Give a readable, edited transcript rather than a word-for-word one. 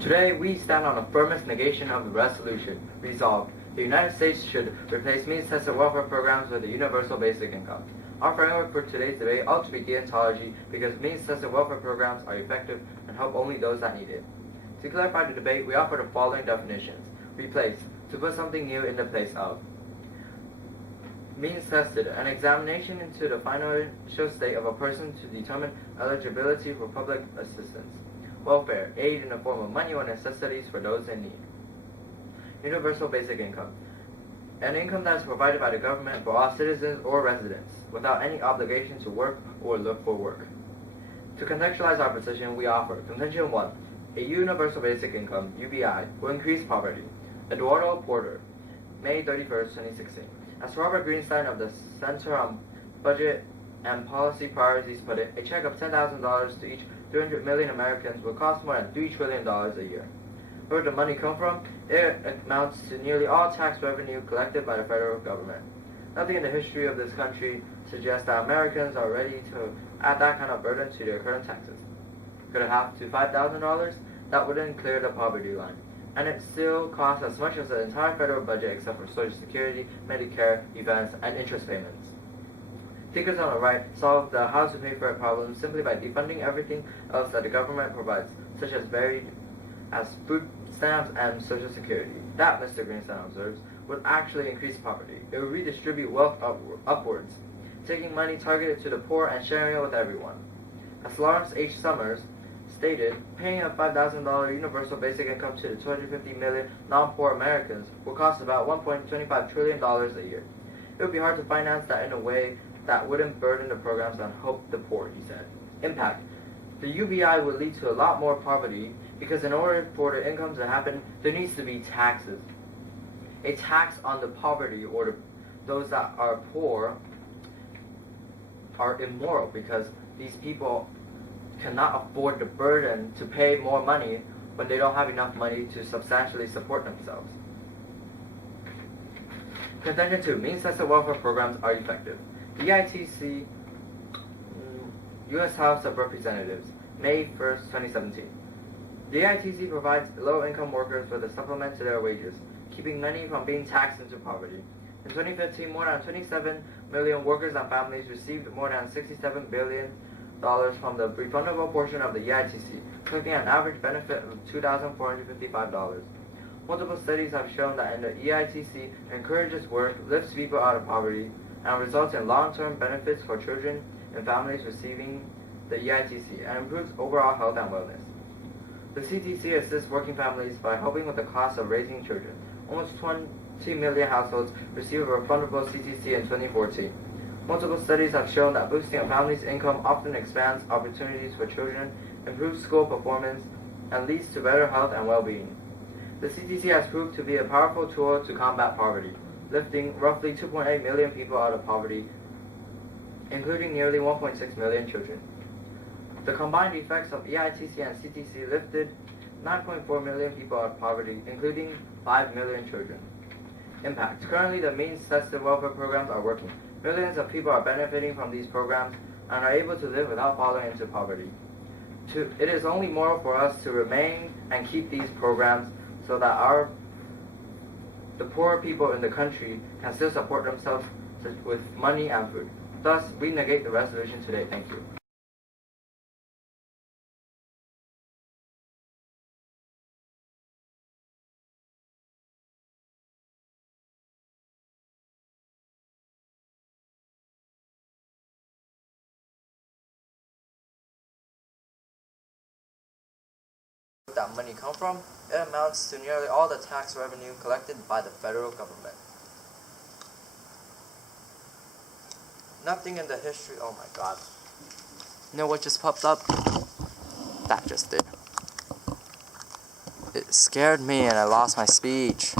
Today, we stand on the firmest negation of the resolution. Resolved, the United States should replace means-tested welfare programs with a universal basic income. Our framework for today's debate ought to be deontology because means-tested welfare programs are effective and help only those that need it. To clarify the debate, we offer the following definitions. Replace, to put something new in the place of. Means-tested, an examination into the financial state of a person to determine eligibility for public assistance. Welfare, aid in the form of money or necessities for those in need. Universal basic income, an income that is provided by the government for all citizens or residents, without any obligation to work or look for work. To contextualize our position, we offer Contention 1. A universal basic income, UBI, will increase poverty. Eduardo Porter, May 31st, 2016. As Robert Greenstein of the Center on Budget and Policy Priorities put it, a check of $10,000 to each 300 million Americans will cost more than $3 trillion a year. Where did the money come from? It amounts to nearly all tax revenue collected by the federal government. Nothing in the history of this country suggests that Americans are ready to add that kind of burden to their current taxes. Could it have to $5,000? That wouldn't clear the poverty line. And it still costs as much as the entire federal budget except for Social Security, Medicare, events, and interest payments. Thinkers on the right solve the how to pay for it problem simply by defunding everything else that the government provides, such as food stamps and Social Security. That, Mr. Greenstein observes, would actually increase poverty. It would redistribute wealth upwards, taking money targeted to the poor and sharing it with everyone. As Lawrence H. Summers stated, paying a $5,000 universal basic income to the 250 million non-poor Americans will cost about $1.25 trillion a year. It would be hard to finance that in a way that wouldn't burden the programs and help the poor, he said. Impact. The UBI would lead to a lot more poverty because in order for the income to happen, there needs to be taxes. A tax on the poverty or those that are poor are immoral because these people cannot afford the burden to pay more money when they don't have enough money to substantially support themselves. Contention 2. Means-tested welfare programs are effective. The EITC, U.S. House of Representatives, May 1st, 2017. The EITC provides low-income workers with a supplement to their wages, keeping many from being taxed into poverty. In 2015, more than 27 million workers and families received more than $67 billion from the refundable portion of the EITC, collecting an average benefit of $2,455. Multiple studies have shown that in the EITC encourages work, lifts people out of poverty, and results in long-term benefits for children and families receiving the EITC, and improves overall health and wellness. The CTC assists working families by helping with the cost of raising children. Almost 20 million households received a refundable CTC in 2014. Multiple studies have shown that boosting a family's income often expands opportunities for children, improves school performance, and leads to better health and well-being. The CTC has proved to be a powerful tool to combat poverty, lifting roughly 2.8 million people out of poverty, including nearly 1.6 million children. The combined effects of EITC and CTC lifted 9.4 million people out of poverty, including 5 million children. Impact. Currently, the means-tested welfare programs are working. Millions of people are benefiting from these programs and are able to live without falling into poverty. It is only moral for us to remain and keep these programs so that the poor people in the country can still support themselves with money and food. Thus, we negate the resolution today. Thank you. That money come from, it amounts to nearly all the tax revenue collected by the federal government. Nothing in the history, oh my god. You know what just popped up? That just did. It scared me and I lost my speech.